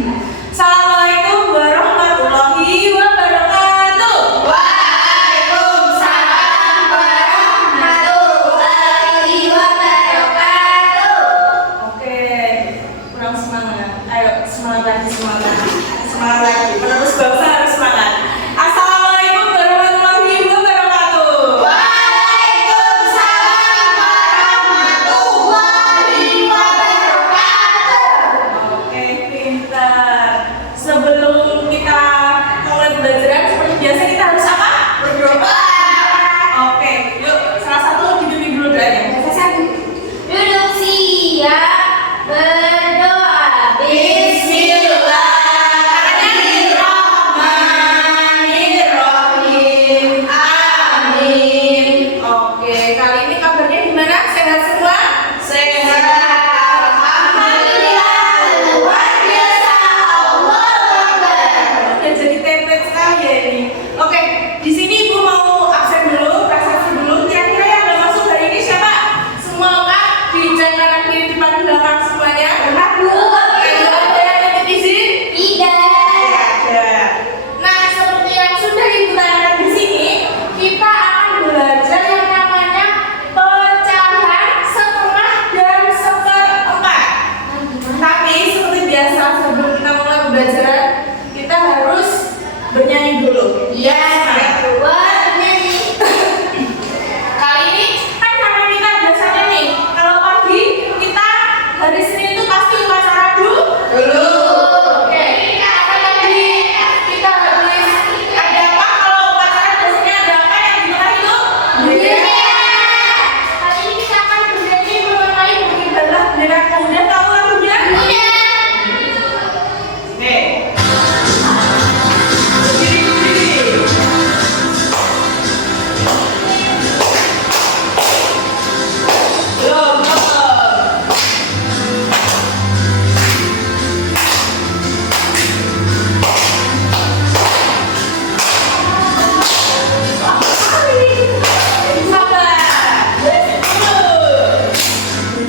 Assalamualaikum warahmatullahi wabarakatuh. Waalaikumsalam warahmatullahi wabarakatuh. Oke, kurang semangat. Ayo, semangat lagi, semangat. Semangat lagi. Penerus bangsa harus semangat. Assalamualaikum warahmatullahi wabarakatuh. Waalaikumsalam warahmatullahi wabarakatuh. Oke, pintar. Sebelum kita mulai belajar, seperti biasa kita harus apa? Berdoa. Oke, yuk salah satu dibimbing dulu doanya. Duduk siap, berdoa. Bismillahirrahmanirrahim. Amin. Oke, kali ini kabarnya gimana? Sehat semua? Sehat. Alhamdulillah. Luar biasa. Allahu Akbar. Udah jadi template sekali ya ini. Oke, di sini Ibu mau absen dulu, presentasi dulu. Kira-kira yang udah masuk hari ini siapa? Semua lengkap? Di kanan kiri depan belakang semuanya? Lengkap, Bu. Oke, ada yang titip izin? Tidak. Ada. Nah, seperti yang sudah Ibu tanyakan di sini, kita akan belajar yang namanya pecahan setengah dan seperempat. Tapi seperti biasa sebelum kita mulai pembelajaran, kita harus bernyanyi dulu. Ya, buat nyanyi. Kali ini kan karena kita biasanya nih, kalau pagi kita hari Senin itu pasti upacara dulu. Oke. Apa tadi kita habis ada apa kalau upacara biasanya ada apa yang dimulai itu? Kali ini kita akan bernyanyi mengenai berkibarlah benderaku. Udah tahu lagunya? Oke. Berdiri, berdiri. Belum, belum. Sabar.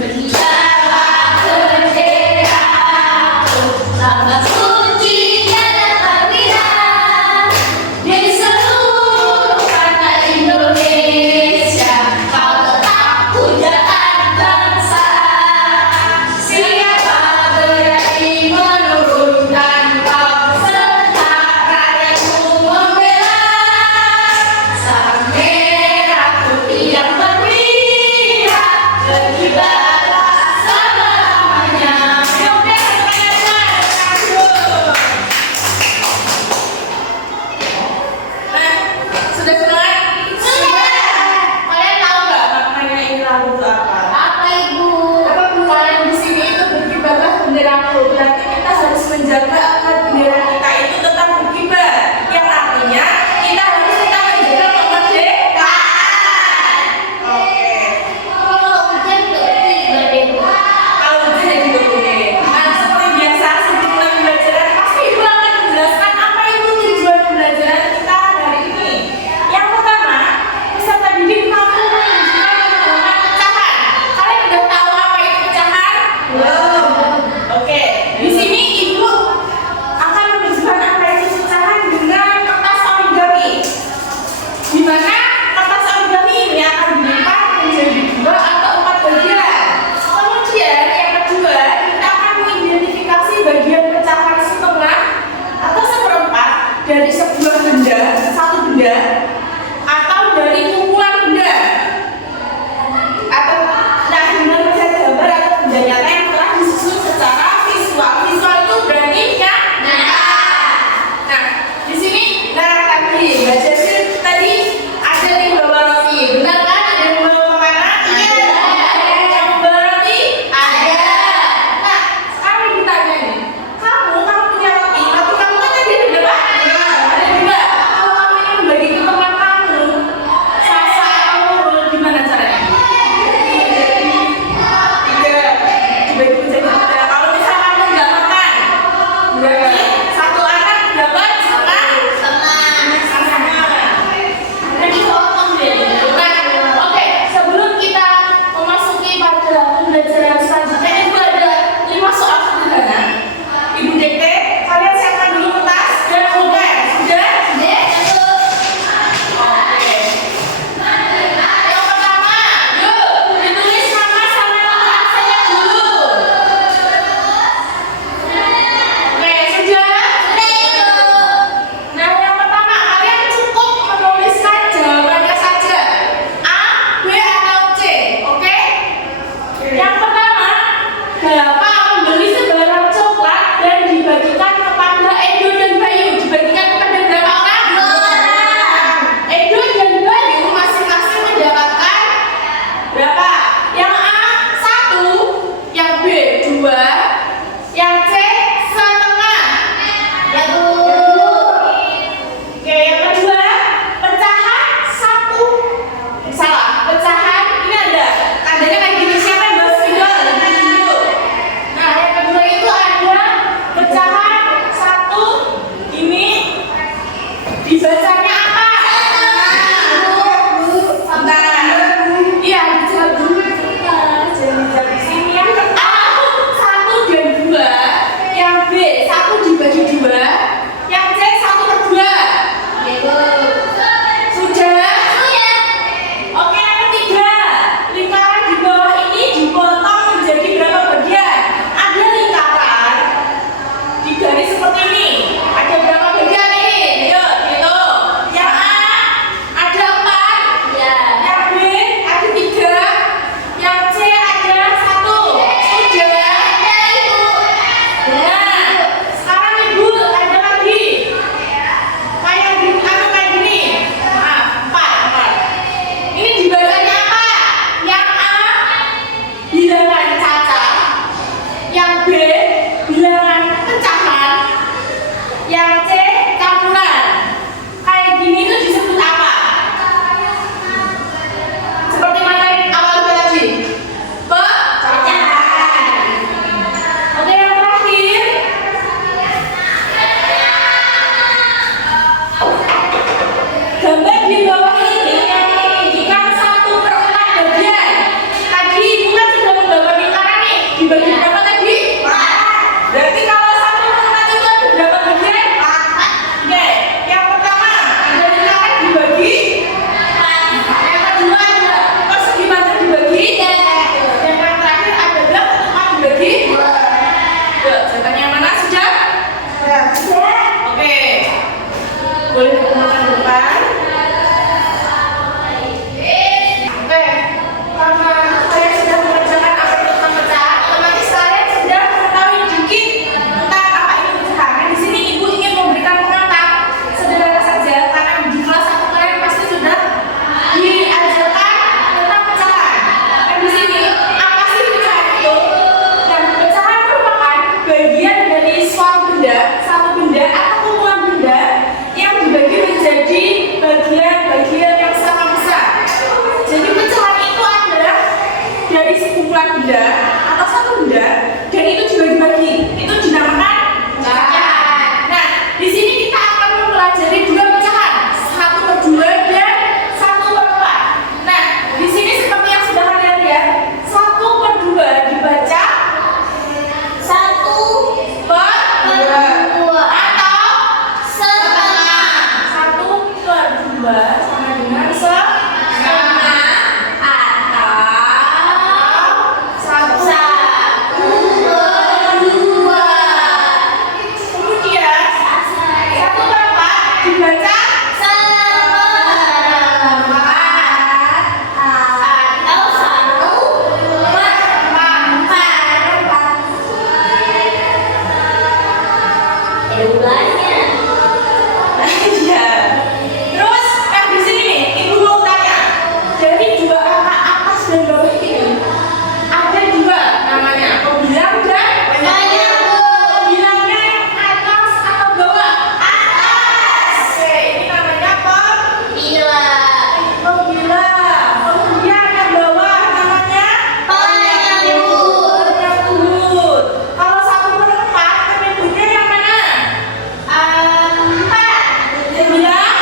Berkibarlah benderaku, lambang suci dan perwira. Di seluruh tanah Indonesia, kau tetap pujaan bangsa. Siapa berani menurunkan kau, serta rakyatmu membela. Sang merah putih yang berwira, berkibarlah selama-lamanya. Oke, semuanya Yang C campuran. Kayak gini tuh disebut apa? Seperti materi awal tadi. Pecahan. Oke, yang terakhir. Gambar di bawah ini yang menunjukkan 1/4 bagian. Tadi Ibu kan sudah menggambar lingkaran nih. Dibagi berapa tadi? 4. Berarti kalau 1/4 itu ada berapa bagian? 4. Oke, yang pertama ada lingkaran dibagi 4. Yang kedua ada persegi panjang dibagi 3. Dan yang terakhir ada blok ketupat dibagi 2. Yuk, jawabannya yang mana sudah? Sudah. Oke. Boleh dikumpulkan ke depan. Oke, karena saya sudah mengerjakan aspek pemecah, otomatis kalian sudah mengetahui dikit tentang apa itu pecahan. Nah, di sini Ibu ingin memberikan pengantar sederhana saja, karena di kelas 1 kalian pasti sudah diajarkan tentang pecahan. Dan di sini apa sih pecahan itu? Dan pecahan merupakan bagian dari suatu benda atau kumpulan benda yang dibagi menjadi bagian-bagian yang sama besar. Jadi pecahan itu adalah dari sekumpulan benda atau satu benda dan itu dibagi-bagi. Itu dinamakan pecahan. Nah, di sini kita akan mempelajari 2 pecahan, 1/2 dan 1/4. Nah, di sini seperti yang sudah kalian lihat, 1/2 dibaca 1/2 atau setengah. 1/2 sama dengan setengah atau 1/2. Kemudian 1/4 dibaca atau 1/4. Iya. Terus di sini nih, Ibu mau tanya. Dari 2 angka atas dan bawah ini ada 2 namanya pembilang dan penyambung. Pembilangnya yang atas atau bawah? Atas. Oke, ini namanya pembilang. Kemudian yang bawah namanya penyambut. Kalau 1/4 penyambutnya yang mana? 4. Dia bilang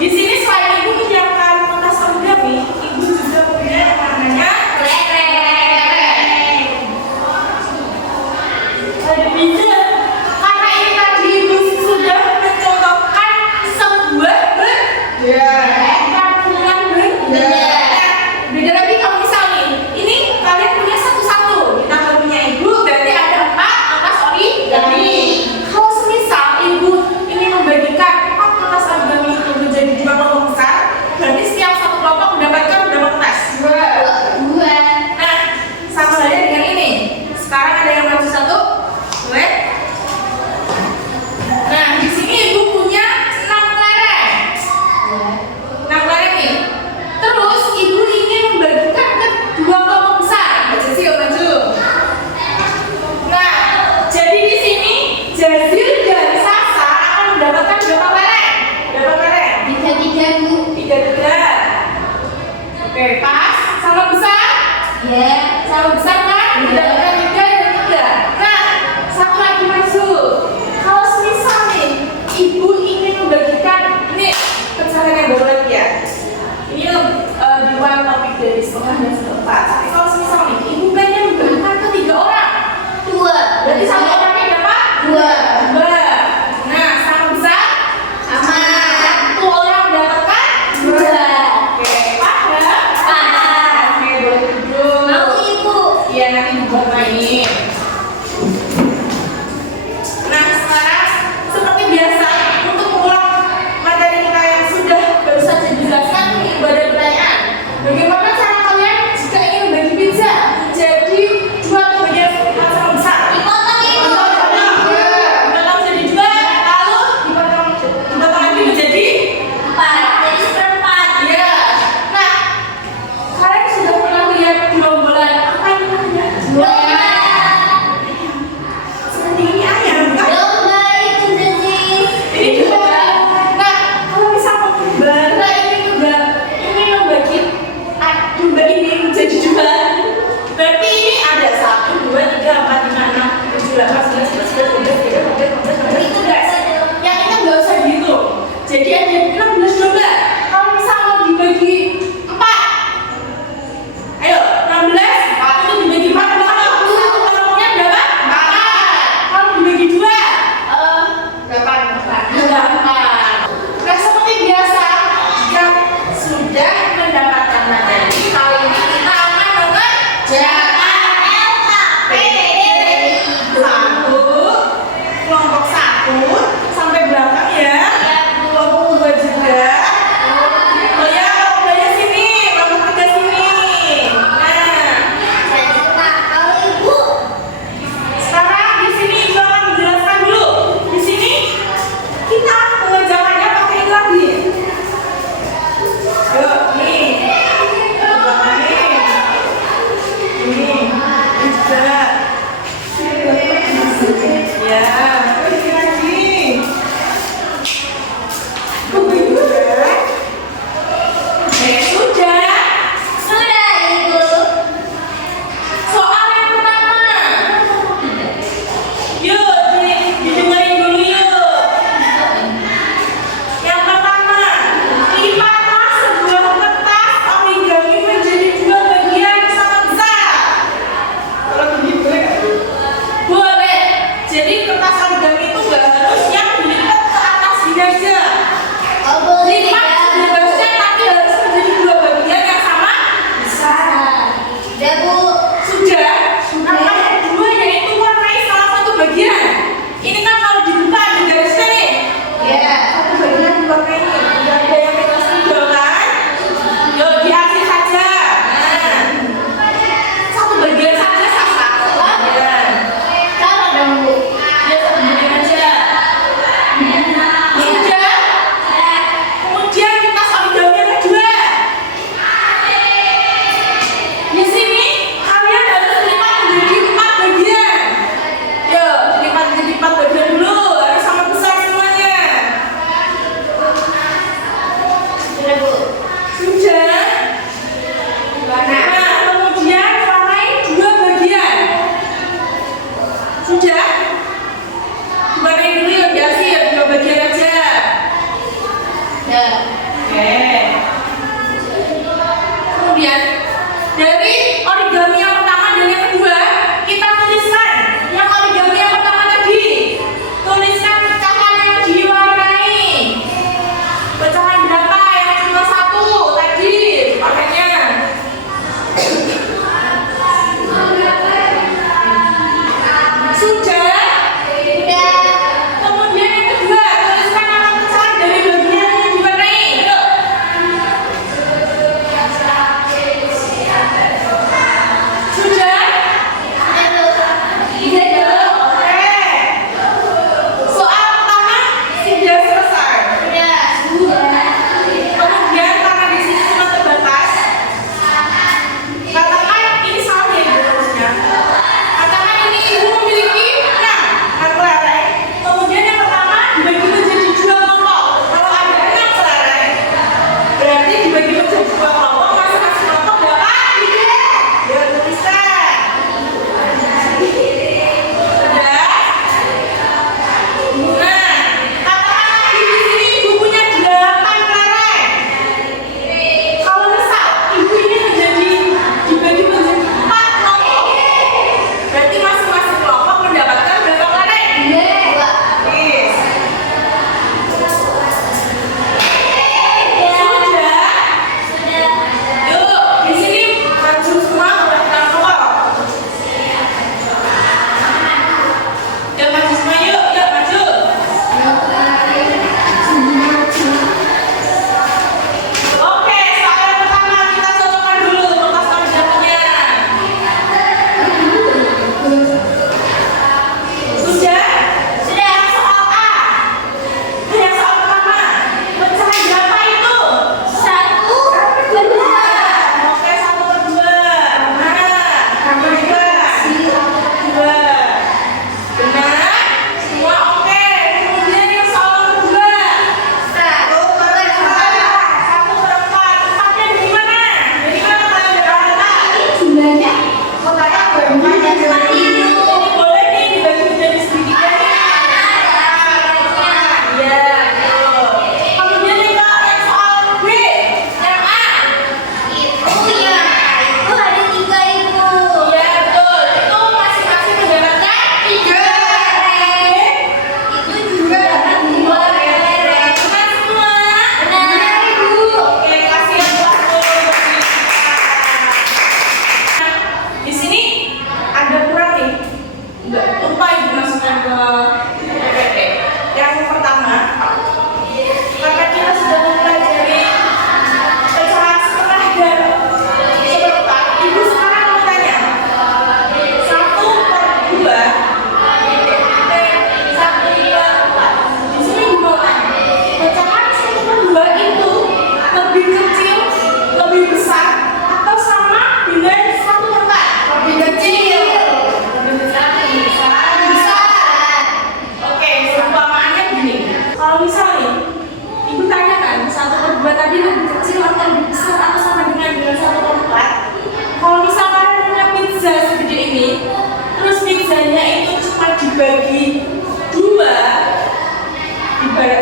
Di sini selain ibu menyiapkan kertas kaligrafi, ibu juga punya yang namanya lereng. Ada bisa. Karena ini tadi ibu sudah mencontohkan sebuah peraturan beda lagi kalau misal nih, ini kalian punya satu-satu, kita nggak punya ibu, berarti ada 4 kertas origami. Kalau semisal ibu ini membagikan 4 kertas origami itu menjadi 2 kelompok besar, berarti setiap satu kelompok mendapatkan berapa kertas? 2. Nah, sama halnya dengan ini. Sekarang ada yang maju satu, boleh? Nah, di sini ibu punya 6 lereng. 6 lereng nih. Terus ibu ingin membagikan ke 2 kelompok besar. Mbak Jazil maju. Nah, jadi di sini Jazil dan Sasa akan mendapatkan berapa lereng? Berapa lereng? 3 Bu. 3. Oke, pas. Sama besar? Ya. Sama besar kan? Mendapatkan 3 dan 3. Nah, satu lagi maju. Kalau semisal nih, ibu ingin membagikan, ini pecahan yang baru lagi ya. Ini di luar topik dari setengah dan seperempat. Tapi kalau semisal nih, ibu pengen membagikan ke 3 orang. 2. Berarti satu orangnya berapa? 2. 2. Nah, sama besar? Sama. Satu orang mendapatkan 2. Oke, paham? Paham. Oke, boleh duduk. Mau Ibu. Iya, nanti dibuat main. Nah, sekarang seperti biasa untuk mengulang materi kita yang sudah baru saja dijelaskan, Ibu ada pertanyaan. Bagaimana cara kalian jika ingin membagi pizza jadi 2 bagian sama besar? Dipotong Ibu. Dipotong jadi 2, lalu dipotong lagi menjadi 4. Jadi seperempat. iya. Nah, kalian sudah pernah lihat gerombolan apa ini namanya? Domba. Seperti ini ayam kan? Domba itu jadi. Ini juga. Nah, kalau misal Bara ini membagi domba ini menjadi 2. Berarti ini ada 1, 2, 3, 4, 5, 6, 7, 8, 9, 10, 11, 12, 13, 14, 15, 16, 17. Yang itu nggak usah dihitung. Jadi ada 16 domba. Kalau misal mau dibagi 4, ayo 16, itu dibagi 4 berapa? Satu kelompoknya berapa? 4. Kalau dibagi 2, 8. Nah, seperti biasa, jika sudah mendapatkan materi, kali ini kita akan mengerjakan LKPD 1, kelompok 1 sampai belakang ya. Kelompok 2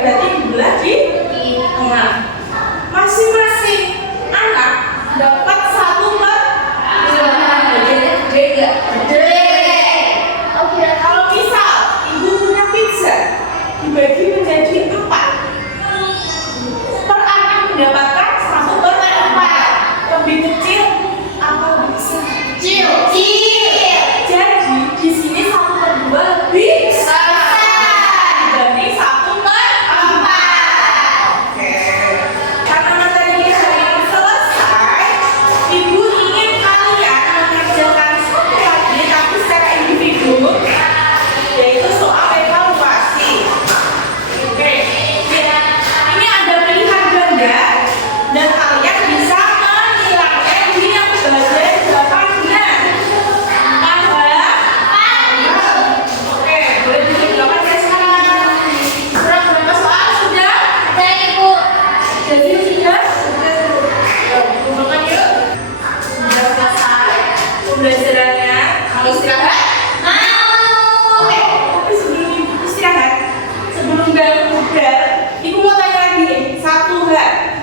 berarti dibelah di tengah. Masing-masing anak dapat 1/2. Oke, kalau misal ibu punya pizza dibagi menjadi 4, per anak mendapatkan 1/4. Lebih kecil apa lebih besar? Jadi di sini 1/2 lebih besar dibanding 1/4. Oke. Karena materi hari ini selesai, ibu ingin kalian mengerjakan satu lagi tapi secara individu, yaitu soal evaluasi. Oke. Ini ada pilihan ganda dan kalian bisa menilainya di yang bagian jawabannya. Oke, boleh ditunjukkan ya sekarang. Kurang berapa soal sudah? Jadi sudah? Tunjukkan yuk. Sudah selesai pembelajarannya. Mau istirahat? Oke, tapi sebelum ibu istirahat, sebelum dalam bubar, ibu mau tanya lagi nih, satu hal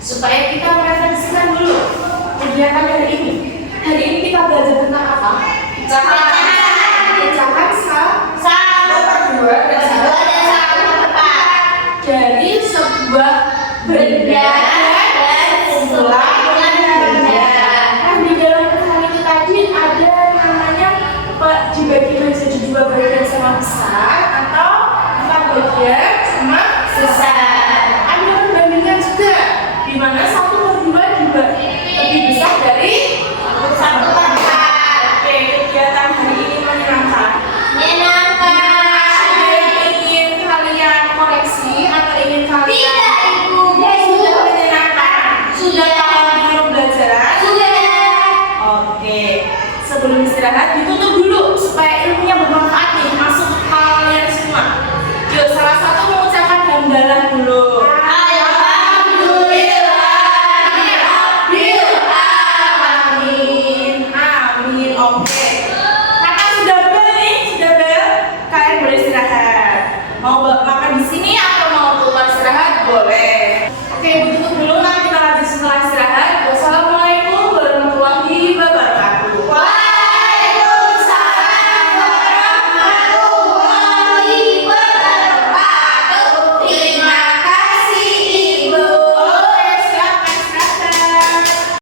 supaya kita mereferensikan dulu kegiatan hari ini. Hari ini kita belajar tentang apa? Pecahan dua dan dari sebuah benda dan kumpulan benda. Kan di dalam pecahan itu tadi ada namanya dibagi menjadi 2 bagian sama besar atau 4 bagian